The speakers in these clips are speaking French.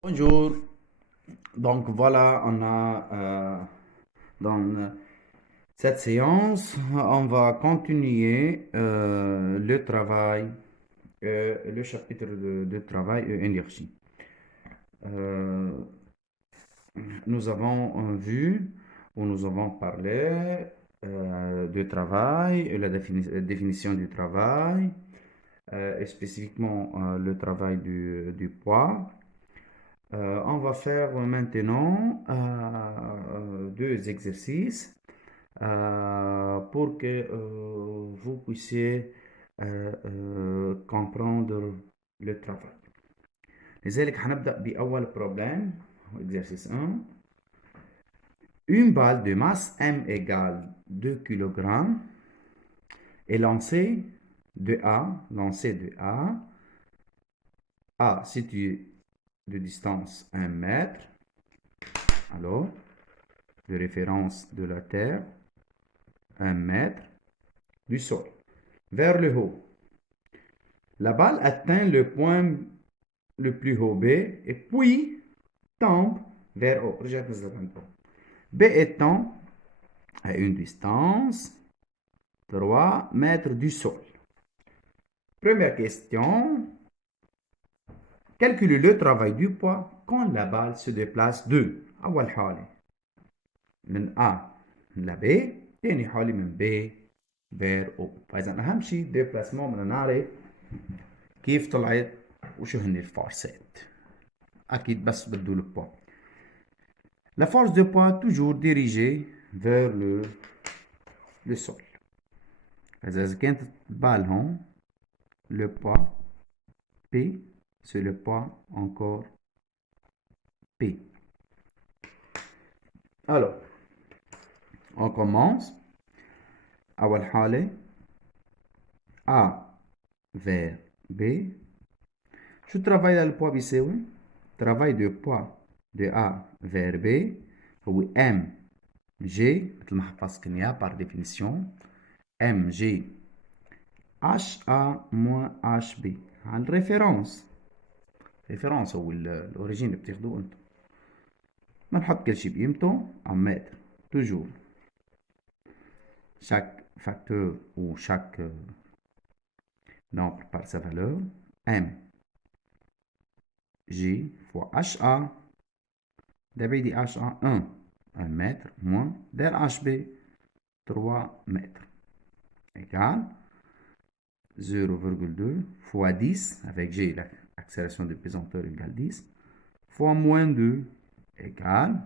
Bonjour. Donc voilà, on a dans cette séance, on va continuer le travail, le chapitre de travail et énergie. Euh, Nous avons vu ou nous avons parlé de travail et la définition du travail, et spécifiquement le travail du poids. On va faire maintenant deux exercices pour que vous puissiez comprendre le travail. لذلك هنبدأ بأول problème, exercice 1. Une balle de masse M égale 2 kg est lancée de A situé de distance 1 mètre, alors de référence de la Terre, 1 mètre du sol, vers le haut. La balle atteint le point le plus haut B et puis tombe vers haut. B étant à une distance 3 mètres du sol. Première question. Calculez le travail du poids quand la balle se déplace de أول حالة من A ل B تاني حالة من B vers O. فإذا أهم شيء déplacement بدنا نعرف كيف طلعت وشو هن الفورسات. أكيد بس بده البوا. La force de poids toujours dirigée vers le sol. إذا كانت البال هون le poids P c'est le poids encore P. Alors, on commence. أول حالة A vers B. شو الترافاي للبوا بيساوي؟ travail de poids de A vers B هو M G مثل ما حفظكن اياه par définition M G H A moins H B على الريفيرونس. ريفيرونس هو الاوريجين اللي بتاخدوه انتم. بنحط كل شيء بقيمته en mètre. Toujours chaque facteur ou chaque nombre par sa valeur. M G fois HA. D'abord dit HA 1 mètre moins del HB 3 mètres égale 0,2 fois 10 avec G l'accélération de pesanteur égale 10 fois moins 2 égale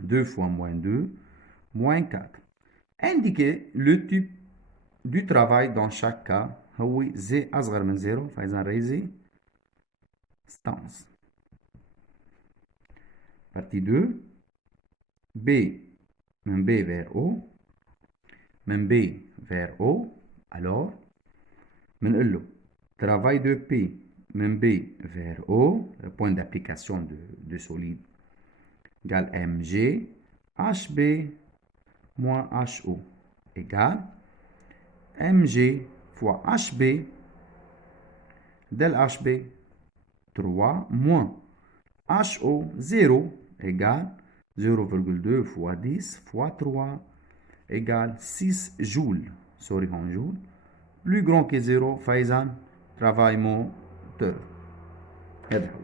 2 fois moins 2 moins 4. Indiquez le type du travail dans chaque cas. هو Z أصغر من 0 فإذا résistance. Partie 2. B من B vers O من B vers O. Alors بنقول له travail de P من B vers O, le point d'application de solide, égale mg hb moins ho égale mg fois hb del hb 3 moins ho 0 égale 0,2 fois 10 fois 3 égale 6 joules. Sorry en joules. Plus grand que 0 فإذا travail moteur. هذا هو.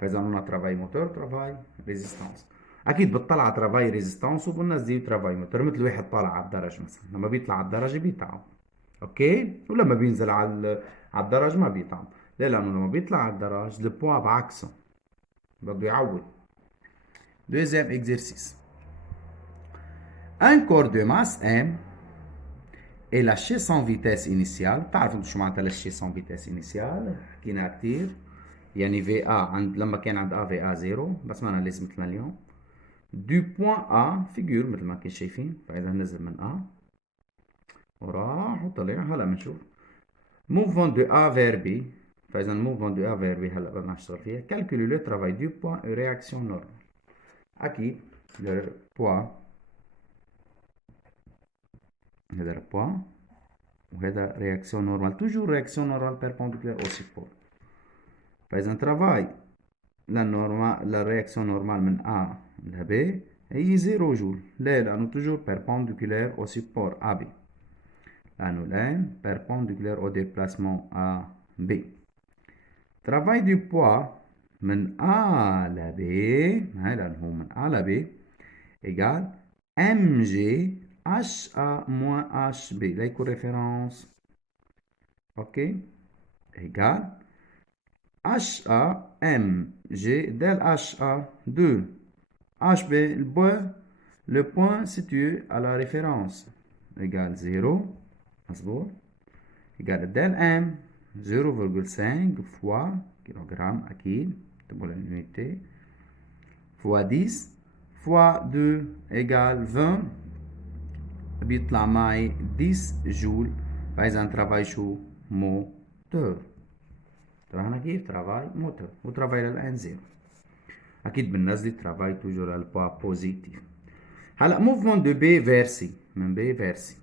فإذا قلنا travail moteur travail ريزيستانس. أكيد بتطلع على travail ريزيستانس وبننزل travail moteur مثل واحد طالع على الدرج مثلا. لما بيطلع على الدرج بيتعب. أوكي؟ ولما بينزل على الدرج ما بيتعب. ليه؟ لأنه لما بيطلع على الدرج البوا بعكسه. بده يعوض. Deuxième exercice. Un corps de masse M est lâché sans vitesse initiale. بتعرفوا شو معناتها lâché sans vitesse initiale؟ حكينا كتير. يعني في A عند لما كان عند A في A 0 بس ما أنا لازم مثلنا اليوم. Du point A فيجور مثل ما كنا شايفين. فإذا نزل من A وراح وطلع. هلا بنشوف. Mouvement de A vers B. فإذا mouvement de A vers B هلا بدنا نشتغل فيها. Calculer le travail du point et réaction normale. أكيد le poids هذا le poids وهذا réaction normale. Toujours réaction normale perpendiculaire au support. فإذا travail la réaction normale من A ل B هي 0 جول. ليه؟ لأنه toujours perpendiculaire au support AB. لأنه الآن perpendiculaire au déplacement AB. Travail du poids من A ل B, هاي لأنه هو من A ل B égale mg HA moins HB. là يكون référence. ok égale HA mg del HA 2 HB le point situé à la référence égale 0 مظبوط égale del m 0,5 fois kilogramme أكيد تبقى l'unité fois 10 fois 2 égale 20 بيطلع معي 10 جول. فإذا ترافاي شو؟ موتور. طبعا كيف؟ ترافاي موتور وترافاي للآن زيرو. أكيد بننزل ترافاي توجور البوا بوزيتيف. هلا موفمون دو بي فيرسي من بي فيرسي.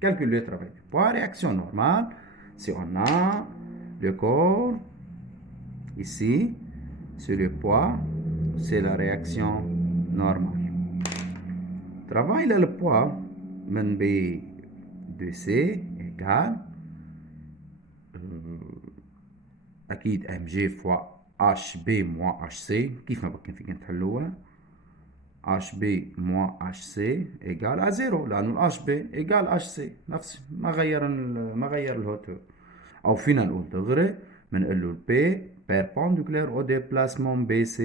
Calcule le travail du poids. Réaction normale. Si on a le corps ici, c'est le poids, c'est la réaction normale. Travail là le poids. من B de C égale أكيد mg fois hb moins hc. كيف ما بكون فيك تحلوها hb moins hc égale à 0 لأنه hb égale hc نفس ما غير الهوتور. أو فينا نقول دغري بنقول له P perpendiculaire au déplacement BC.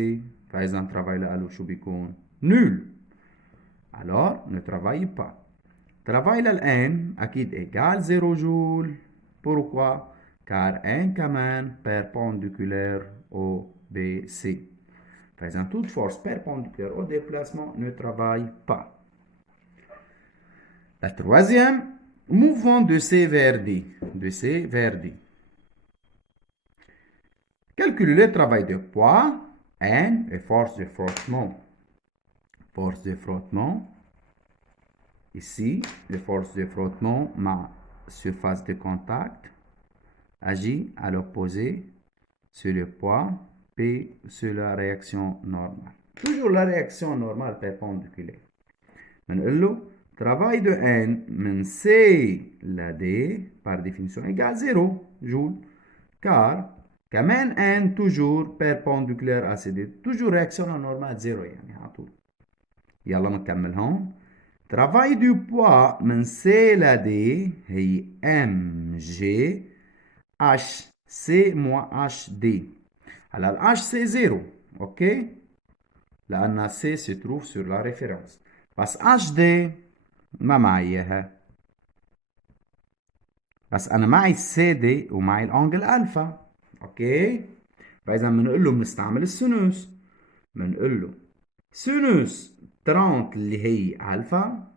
فإذا نترافاي لقاله شو بيكون؟ nul. alors ne travaille pas. Travail للآن أكيد égal 0 joule. Pourquoi? Car un كمان perpendiculaire au BC. فإذا toute force perpendiculaire au déplacement ne travaille pas. La troisième, mouvement de C vers D. De C vers D. Calculez le travail de poids N et force de frottement. Force de frottement. Ici, les forces de frottement, ma surface de contact agit à l'opposé sur le poids P sur la réaction normale. Toujours la réaction normale perpendiculaire. بنقول travail de N من C la D par définition égale 0 joule. Car كمان N toujours perpendiculaire à CD. Toujours réaction normale 0 يعني على طول. يلا نكمل هون. Travail du poids من C ل D هي mg hc moins hd. هلا ال h c'est 0 اوكي لأن C se trouve sur la référence. بس hd ما معي اياها. بس أنا معي السي دي ومعي الأنجل ألفا. اوكي فإذا بنقول له بنستعمل السينوس. بنقول له سينوس 30 اللي هي ألفا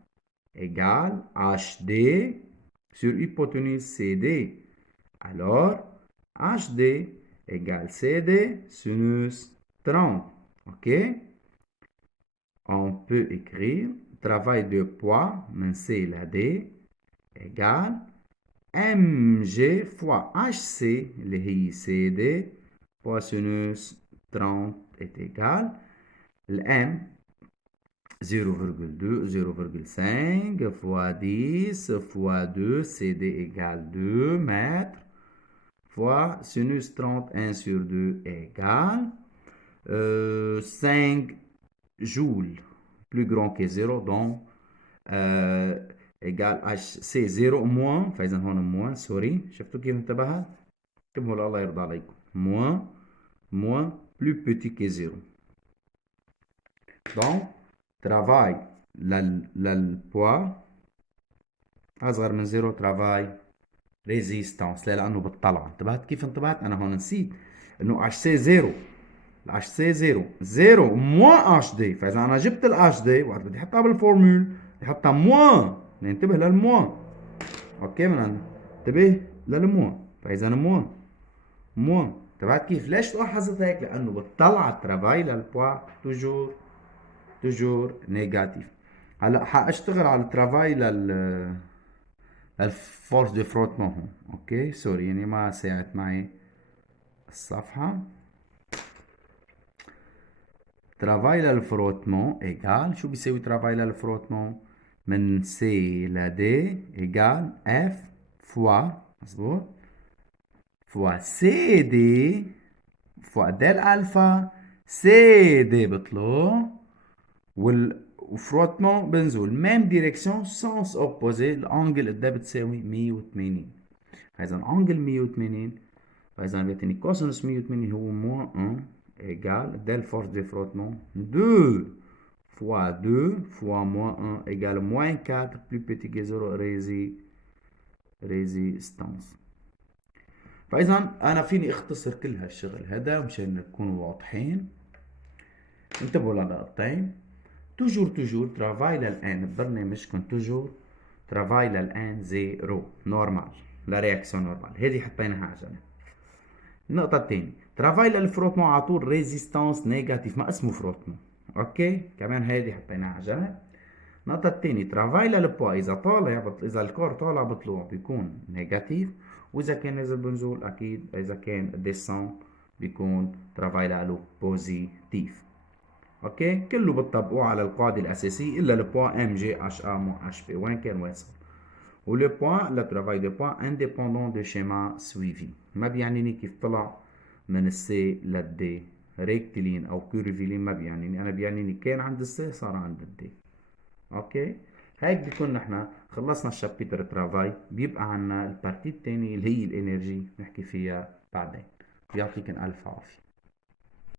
égale HD sur hypoténuse CD. Alors, HD égale CD sinus 30. OK? On peut écrire travail de poids, من C la D, égale mg fois HC, اللي هي CD, fois sinus 30 est égal. M 0,2, 0,5 fois 10 fois 2, CD égale 2 mètres, fois sinus 31 sur 2 égale 5 joules, plus grand que 0, donc égale HC 0 moins, فإذا هون moins, سوري شفتوا كيف انتبهت؟ اكتبوا الله يرضى عليكم. moins plus petit que 0. donc travail للpoids أصغر من 0 travail ريزيستانس. لأنه بالطلعة انتبهت كيف انتبهت؟ أنا هون نسيت إنه HC 0 ال HC 0 موان HD. فإذا أنا جبت ال HD وقت بدي أحطها بالفورمول بدي أحطها موان. ننتبه للموان. أوكي ننتبه للموان. فإذا موان انتبهت كيف؟ ليش لاحظت هيك؟ لأنه بالطلعة الترافاي للبوا toujours négatif. هلا حاشتغل على الترافاي الفورس دو فروتمون هون. اوكي سوري يعني ما ساعدت معي الصفحة. ترافاي للفروتمون ايجال شو بيساوي ترافاي للفروتمون؟ من سي ل دي ايجال اف فوا مظبوط فوا سي دي فوا دال الفا سي دي بطلو وفروتمون بنزول ميم ديريكسيون سونس اوبوزي الانجل قدام بتساوي 180. فاذا انجل 180 فاذا بيعطيني كوسينوس 180 هو موان 1 ايجال دال فورس دي فروتمون 2 fois 2 fois moins 1 égale moins 4 plus petit que 0 ريزيستانس. فإذا أنا فيني أختصر كل هالشغل هذا مشان نكونوا واضحين. انتبهوا لنقطتين. توجور ترافاي للآن ببرنامجكم توجور ترافاي للآن زيرو نورمال لا رياكسيون نورمال. هذه حطيناها على جنب. النقطة الثانية ترافاي للفروتمون على طول ريزيستانس نيجاتيف ما اسمه فروتمون. اوكي كمان هذه حطيناها على جنب. النقطة الثانية ترافاي للبوا إذا الكور طالع بطلوع بيكون نيجاتيف، وإذا كان نازل بنزول أكيد إذا كان ديسون بيكون ترافاي له بوزيتيف. اوكي كله بتطبقوه على القاعدة الأساسية إلا البوا ام جي اتش ا مو اتش بي وين كان واصل. ولو بوان لا ترافاي دو بوان انديبوندون دو شيما سويفي ما بيعنيني كيف طلع من السي للدي ريكتيلين او كيرفيلين ما بيعنيني انا بيعنيني كان عند السي صار عند الدي. اوكي هيك بيكون نحن خلصنا الشابتر ترافاي. بيبقى عنا البارتي الثانية اللي هي الانرجي نحكي فيها بعدين. يعطيكم الف عافية.